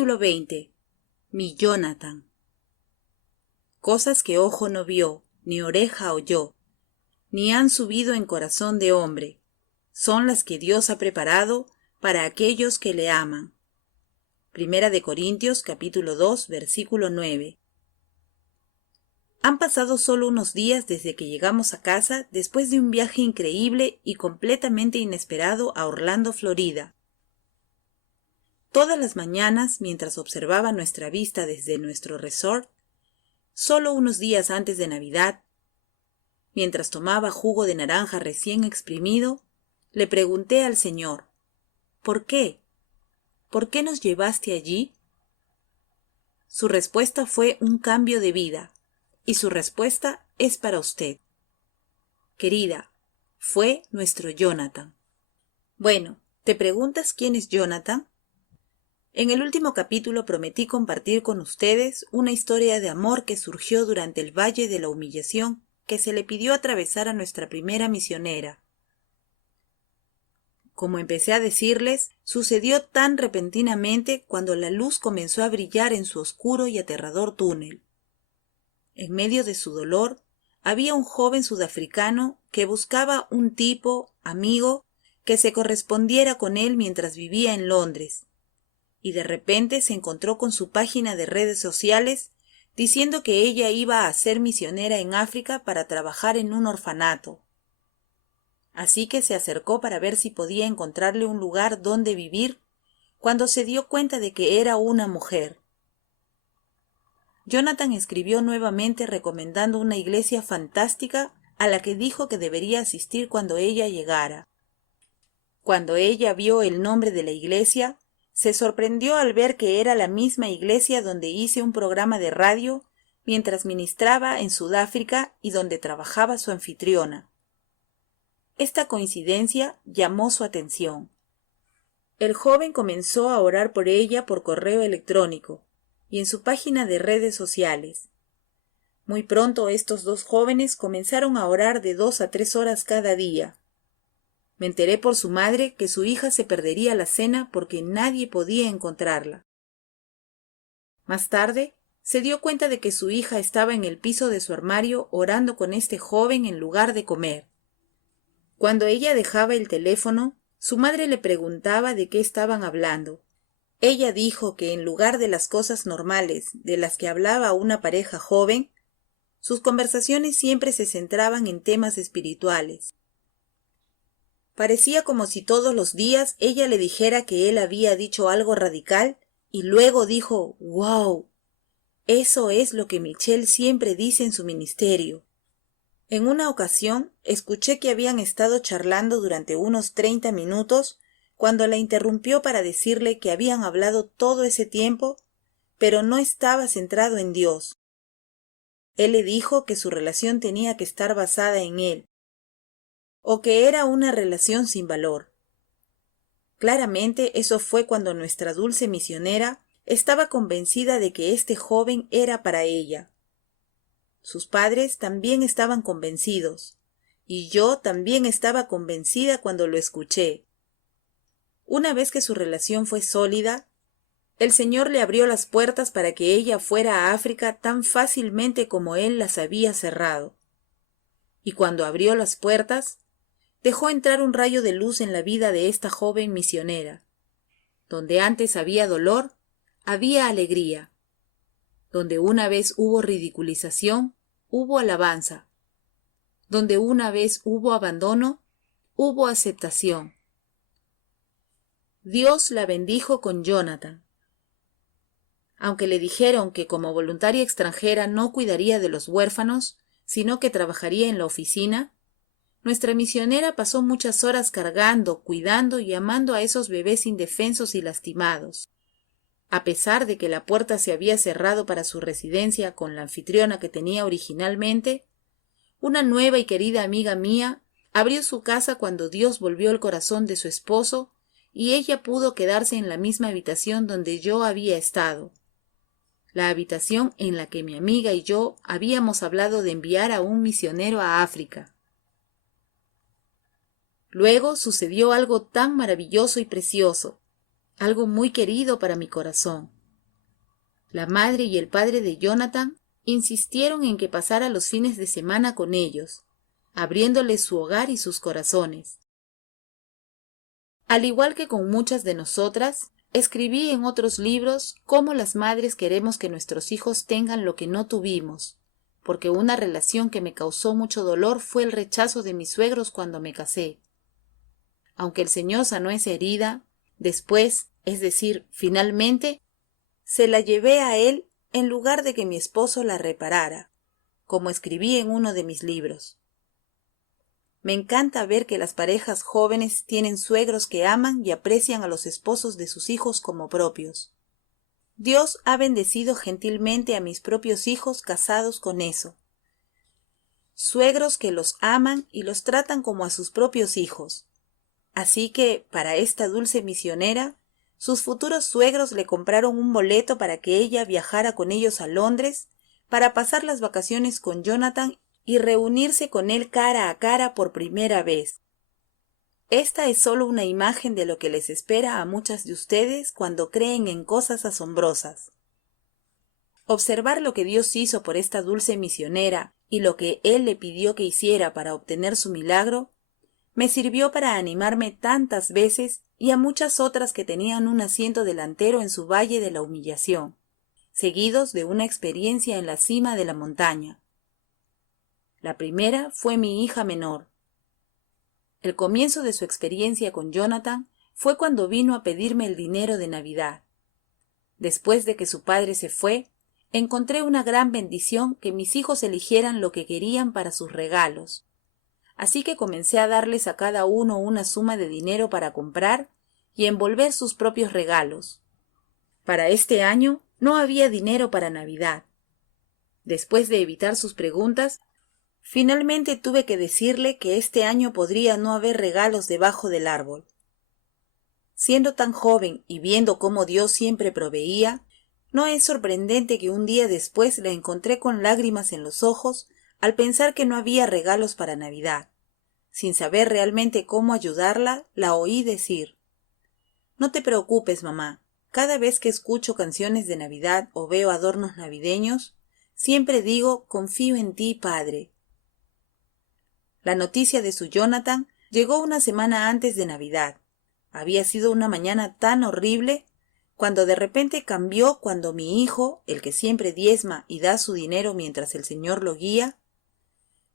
Capítulo 20. Mi Jonathan. Cosas que ojo no vio, ni oreja oyó, ni han subido en corazón de hombre, son las que Dios ha preparado para aquellos que le aman. Primera de Corintios, capítulo 2, versículo 9. Han pasado solo unos días desde que llegamos a casa después de un viaje increíble y completamente inesperado a Orlando, Florida. Todas las mañanas, mientras observaba nuestra vista desde nuestro resort, solo unos días antes de Navidad, mientras tomaba jugo de naranja recién exprimido, le pregunté al Señor, ¿por qué? ¿Por qué nos llevaste allí? Su respuesta fue un cambio de vida, y su respuesta es para usted. Querida, fue nuestro Jonathan. Bueno, ¿te preguntas quién es Jonathan? En el último capítulo prometí compartir con ustedes una historia de amor que surgió durante el Valle de la Humillación que se le pidió atravesar a nuestra primera misionera. Como empecé a decirles, sucedió tan repentinamente cuando la luz comenzó a brillar en su oscuro y aterrador túnel. En medio de su dolor, había un joven sudafricano que buscaba un tipo, amigo, que se correspondiera con él mientras vivía en Londres. Y de repente se encontró con su página de redes sociales diciendo que ella iba a ser misionera en África para trabajar en un orfanato. Así que se acercó para ver si podía encontrarle un lugar donde vivir, cuando se dio cuenta de que era una mujer. Jonathan escribió nuevamente recomendando una iglesia fantástica a la que dijo que debería asistir cuando ella llegara. Cuando ella vio el nombre de la iglesia, se sorprendió al ver que era la misma iglesia donde hice un programa de radio mientras ministraba en Sudáfrica y donde trabajaba su anfitriona. Esta coincidencia llamó su atención. El joven comenzó a orar por ella por correo electrónico y en su página de redes sociales. Muy pronto estos dos jóvenes comenzaron a orar de 2 a 3 horas cada día. Me enteré por su madre que su hija se perdería la cena porque nadie podía encontrarla. Más tarde, se dio cuenta de que su hija estaba en el piso de su armario orando con este joven en lugar de comer. Cuando ella dejaba el teléfono, su madre le preguntaba de qué estaban hablando. Ella dijo que en lugar de las cosas normales de las que hablaba una pareja joven, sus conversaciones siempre se centraban en temas espirituales. Parecía como si todos los días ella le dijera que él había dicho algo radical y luego dijo, ¡wow! Eso es lo que Michelle siempre dice en su ministerio. En una ocasión, escuché que habían estado charlando durante unos 30 minutos cuando la interrumpió para decirle que habían hablado todo ese tiempo, pero no estaba centrado en Dios. Él le dijo que su relación tenía que estar basada en él, o que era una relación sin valor. Claramente eso fue cuando nuestra dulce misionera estaba convencida de que este joven era para ella. Sus padres también estaban convencidos, y yo también estaba convencida cuando lo escuché. Una vez que su relación fue sólida, el Señor le abrió las puertas para que ella fuera a África tan fácilmente como Él las había cerrado. Y cuando abrió las puertas, dejó entrar un rayo de luz en la vida de esta joven misionera. Donde antes había dolor, había alegría. Donde una vez hubo ridiculización, hubo alabanza. Donde una vez hubo abandono, hubo aceptación. Dios la bendijo con Jonathan. Aunque le dijeron que como voluntaria extranjera no cuidaría de los huérfanos, sino que trabajaría en la oficina, nuestra misionera pasó muchas horas cargando, cuidando y amando a esos bebés indefensos y lastimados. A pesar de que la puerta se había cerrado para su residencia con la anfitriona que tenía originalmente, una nueva y querida amiga mía abrió su casa cuando Dios volvió el corazón de su esposo y ella pudo quedarse en la misma habitación donde yo había estado. La habitación en la que mi amiga y yo habíamos hablado de enviar a un misionero a África. Luego sucedió algo tan maravilloso y precioso, algo muy querido para mi corazón. La madre y el padre de Jonathan insistieron en que pasara los fines de semana con ellos, abriéndoles su hogar y sus corazones. Al igual que con muchas de nosotras, escribí en otros libros cómo las madres queremos que nuestros hijos tengan lo que no tuvimos, porque una relación que me causó mucho dolor fue el rechazo de mis suegros cuando me casé. Aunque el Señor sanó esa herida, después, es decir, finalmente, se la llevé a Él en lugar de que mi esposo la reparara, como escribí en uno de mis libros. Me encanta ver que las parejas jóvenes tienen suegros que aman y aprecian a los esposos de sus hijos como propios. Dios ha bendecido gentilmente a mis propios hijos casados con eso. Suegros que los aman y los tratan como a sus propios hijos. Así que, para esta dulce misionera, sus futuros suegros le compraron un boleto para que ella viajara con ellos a Londres para pasar las vacaciones con Jonathan y reunirse con él cara a cara por primera vez. Esta es solo una imagen de lo que les espera a muchas de ustedes cuando creen en cosas asombrosas. Observar lo que Dios hizo por esta dulce misionera y lo que Él le pidió que hiciera para obtener su milagro, me sirvió para animarme tantas veces y a muchas otras que tenían un asiento delantero en su valle de la humillación, seguidos de una experiencia en la cima de la montaña. La primera fue mi hija menor. El comienzo de su experiencia con Jonathan fue cuando vino a pedirme el dinero de Navidad. Después de que su padre se fue, encontré una gran bendición que mis hijos eligieran lo que querían para sus regalos. Así que comencé a darles a cada uno una suma de dinero para comprar y envolver sus propios regalos. Para este año no había dinero para Navidad. Después de evitar sus preguntas, finalmente tuve que decirle que este año podría no haber regalos debajo del árbol. Siendo tan joven y viendo cómo Dios siempre proveía, no es sorprendente que un día después la encontré con lágrimas en los ojos al pensar que no había regalos para Navidad. Sin saber realmente cómo ayudarla, la oí decir: «No te preocupes, mamá. Cada vez que escucho canciones de Navidad o veo adornos navideños, siempre digo, confío en ti, Padre». La noticia de su Jonathan llegó una semana antes de Navidad. Había sido una mañana tan horrible, cuando de repente cambió cuando mi hijo, el que siempre diezma y da su dinero mientras el Señor lo guía,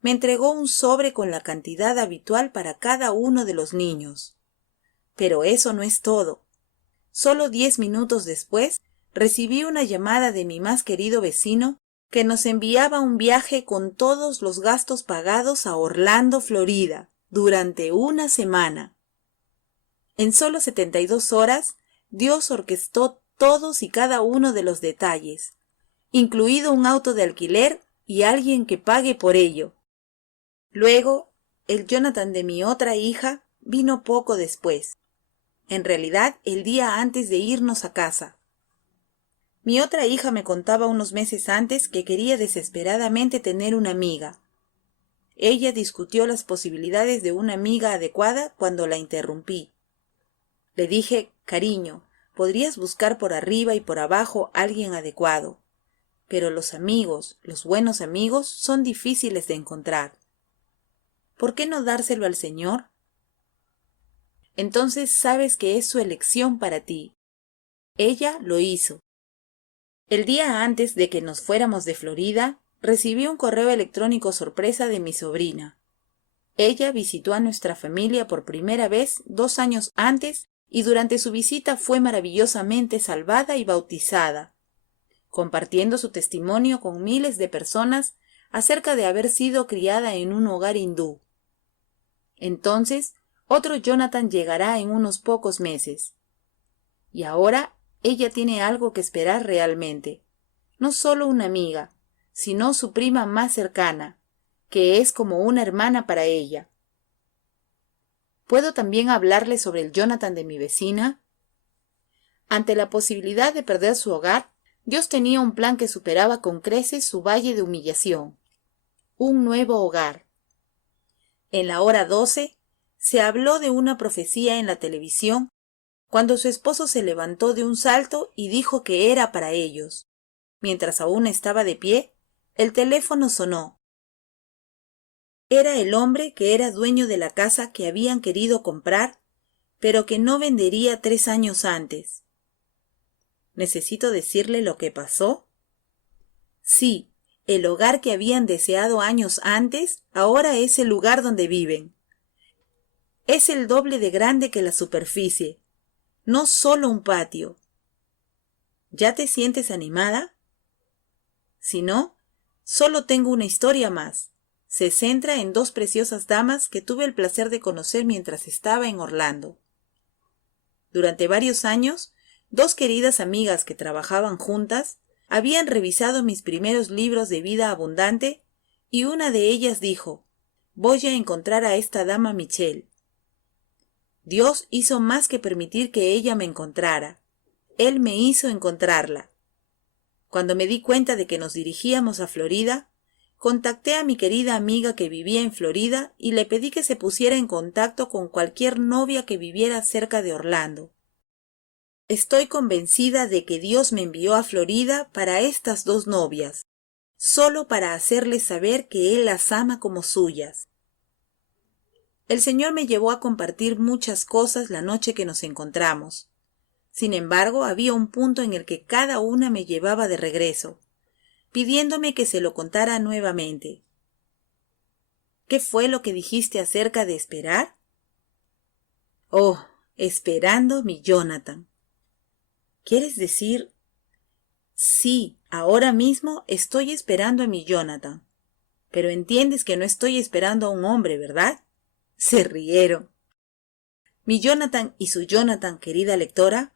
me entregó un sobre con la cantidad habitual para cada uno de los niños. Pero eso no es todo. Solo 10 minutos después, recibí una llamada de mi más querido vecino que nos enviaba un viaje con todos los gastos pagados a Orlando, Florida, durante una semana. En solo 72 horas, Dios orquestó todos y cada uno de los detalles, incluido un auto de alquiler y alguien que pague por ello. Luego, el Jonathan de mi otra hija vino poco después. En realidad, el día antes de irnos a casa. Mi otra hija me contaba unos meses antes que quería desesperadamente tener una amiga. Ella discutió las posibilidades de una amiga adecuada cuando la interrumpí. Le dije: «Cariño, podrías buscar por arriba y por abajo alguien adecuado, pero los amigos, los buenos amigos, son difíciles de encontrar. ¿Por qué no dárselo al Señor? Entonces sabes que es su elección para ti». Ella lo hizo. El día antes de que nos fuéramos de Florida, recibí un correo electrónico sorpresa de mi sobrina. Ella visitó a nuestra familia por primera vez 2 años antes y durante su visita fue maravillosamente salvada y bautizada, compartiendo su testimonio con miles de personas acerca de haber sido criada en un hogar hindú. Entonces, otro Jonathan llegará en unos pocos meses. Y ahora ella tiene algo que esperar realmente. No solo una amiga, sino su prima más cercana, que es como una hermana para ella. ¿Puedo también hablarle sobre el Jonathan de mi vecina? Ante la posibilidad de perder su hogar, Dios tenía un plan que superaba con creces su valle de humillación. Un nuevo hogar. En la hora 12, se habló de una profecía en la televisión cuando su esposo se levantó de un salto y dijo que era para ellos. mientras aún estaba de pie, el teléfono sonó. Era el hombre que era dueño de la casa que habían querido comprar, pero que no vendería 3 años antes. ¿Necesito decirle lo que pasó? Sí, el hogar que habían deseado años antes, ahora es el lugar donde viven. Es el doble de grande que la superficie, no solo un patio. ¿Ya te sientes animada? Si no, solo tengo una historia más. Se centra en 2 preciosas damas que tuve el placer de conocer mientras estaba en Orlando. Durante varios años, 2 queridas amigas que trabajaban juntas habían revisado mis primeros libros de vida abundante y una de ellas dijo: «Voy a encontrar a esta dama Michelle». Dios hizo más que permitir que ella me encontrara. Él me hizo encontrarla. Cuando me di cuenta de que nos dirigíamos a Florida, contacté a mi querida amiga que vivía en Florida y le pedí que se pusiera en contacto con cualquier novia que viviera cerca de Orlando. Estoy convencida de que Dios me envió a Florida para estas 2 novias, solo para hacerles saber que Él las ama como suyas. El Señor me llevó a compartir muchas cosas la noche que nos encontramos. Sin embargo, había un punto en el que cada una me llevaba de regreso, pidiéndome que se lo contara nuevamente. ¿Qué fue lo que dijiste acerca de esperar? Oh, esperando mi Jonathan. ¿Quieres decir? Sí, ahora mismo estoy esperando a mi Jonathan. Pero entiendes que no estoy esperando a un hombre, ¿verdad? Se rieron. Mi Jonathan y su Jonathan, querida lectora,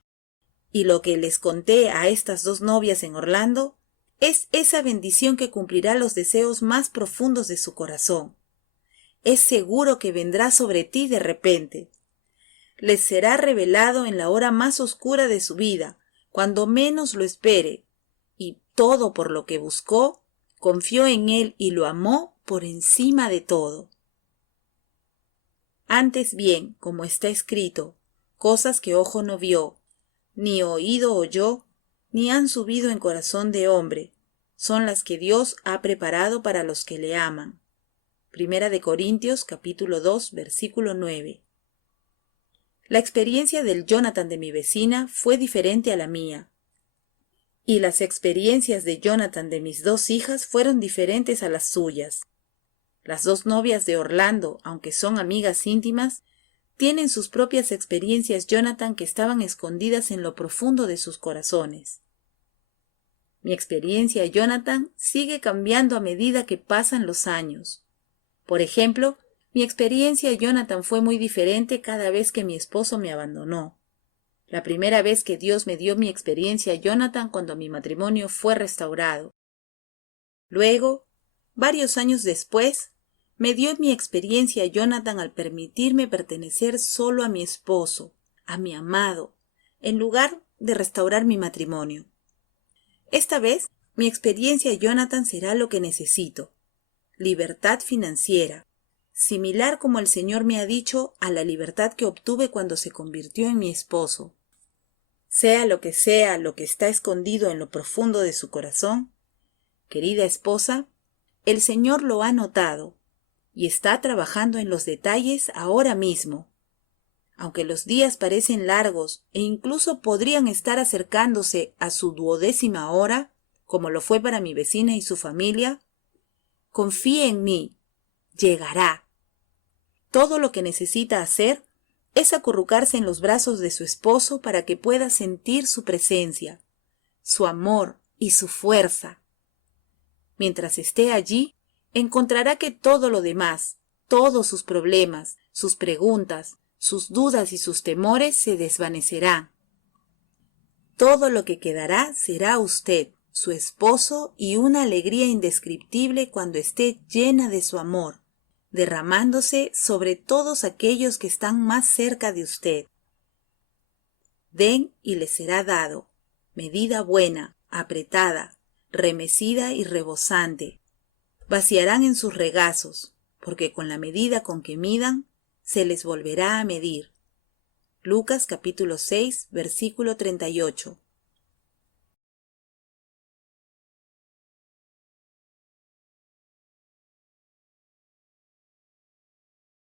y lo que les conté a estas 2 novias en Orlando, es esa bendición que cumplirá los deseos más profundos de su corazón. Es seguro que vendrá sobre ti de repente. Les será revelado en la hora más oscura de su vida, cuando menos lo espere, y todo por lo que buscó, confió en él y lo amó por encima de todo. Antes bien, como está escrito, cosas que ojo no vio, ni oído oyó, ni han subido en corazón de hombre, son las que Dios ha preparado para los que le aman. Primera de Corintios, capítulo 2, versículo 9. La experiencia del Jonathan de mi vecina fue diferente a la mía, y las experiencias de Jonathan de mis 2 hijas fueron diferentes a las suyas. Las 2 novias de Orlando, aunque son amigas íntimas, tienen sus propias experiencias Jonathan que estaban escondidas en lo profundo de sus corazones. Mi experiencia Jonathan sigue cambiando a medida que pasan los años. Por ejemplo, mi experiencia Jonathan fue muy diferente cada vez que mi esposo me abandonó. La primera vez que Dios me dio mi experiencia Jonathan cuando mi matrimonio fue restaurado. Luego, varios años después, me dio mi experiencia Jonathan al permitirme pertenecer solo a mi esposo, a mi amado, en lugar de restaurar mi matrimonio. Esta vez, mi experiencia Jonathan será lo que necesito: libertad financiera, similar como el Señor me ha dicho a la libertad que obtuve cuando se convirtió en mi esposo. Sea lo que está escondido en lo profundo de su corazón, querida esposa, el Señor lo ha notado y está trabajando en los detalles ahora mismo. Aunque los días parecen largos e incluso podrían estar acercándose a su 12ª hora, como lo fue para mi vecina y su familia, confíe en mí, llegará. Todo lo que necesita hacer es acurrucarse en los brazos de su esposo para que pueda sentir su presencia, su amor y su fuerza. Mientras esté allí, encontrará que todo lo demás, todos sus problemas, sus preguntas, sus dudas y sus temores se desvanecerán. Todo lo que quedará será usted, su esposo, y una alegría indescriptible cuando esté llena de su amor, derramándose sobre todos aquellos que están más cerca de usted. Den y les será dado, medida buena, apretada, remecida y rebosante. Vaciarán en sus regazos, porque con la medida con que midan, se les volverá a medir. Lucas capítulo 6, versículo 38.